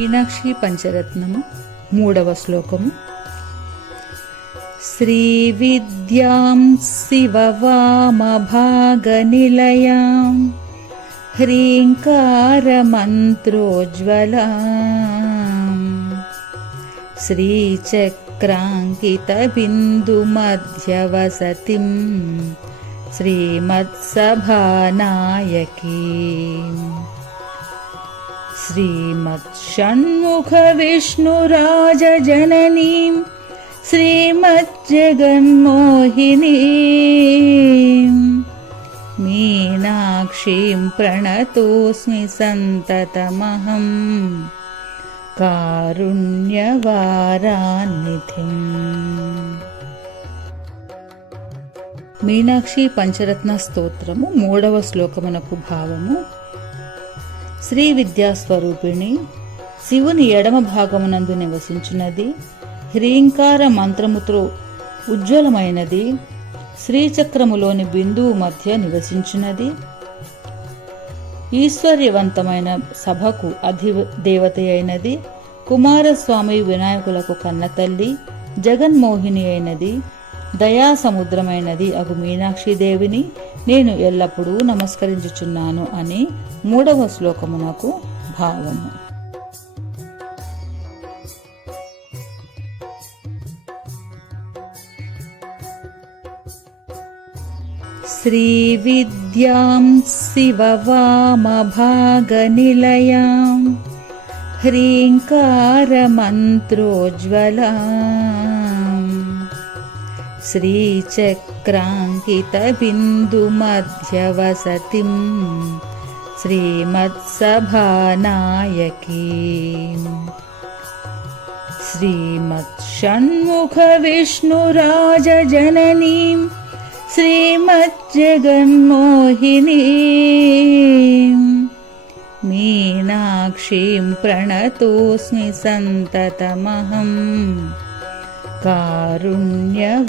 మీనాక్షి పంచరత్నము 3వ శ్లోకము. శ్రీ విద్యాం శివవామభాగనిలయాం హ్రీంకారమంత్రోజ్వలాం శ్రీచక్రాంకితబిందుమధ్యవసతిం శ్రీమత్సభానాయకీం శ్రీమత్షణ్ముఖవిష్ణురాజజననీం శ్రీమజ్జగన్మోహినీం మీనాక్షీం ప్రణతోస్మి సంతతమహం కారుణ్యవారాన్నిధిం. మీనాక్షి పంచరత్న స్తోత్రము 3వ శ్లోకమునకు భావము. శ్రీ విద్యాస్వరూపిణి శివుని ఎడమ భాగమునందు నివసించున్నది, హ్రీంకార మంత్రముతో ఉజ్వలమైనది, శ్రీచక్రములోని బిందువు మధ్య నివసించున్నది, ఈశ్వర్యవంతమైన సభకు అధిదేవత అయినది, కుమారస్వామి వినాయకులకు కన్నతల్లి, జగన్మోహిని అయినది, దయాసముద్రమైనది అగు మీనాక్షిదేవిని నేను ఎల్లప్పుడూ నమస్కరించుచున్నాను అని 3వ శ్లోకమునకు భావము. శ్రీ విద్యాం శివవామభాగనిలయాం హ్రీంకారమంత్రోజ్వలాం శ్రీచక్రాంకితబిందుమధ్యవసతిం శ్రీమత్సభానాయకీం శ్రీమత్షణ్ముఖవిష్ణురాజజననీం శ్రీమజ్జగన్మోహినీం మీనాక్షీం ప్రణతోస్మి సంతతమహం కారుణ్యవారాన్.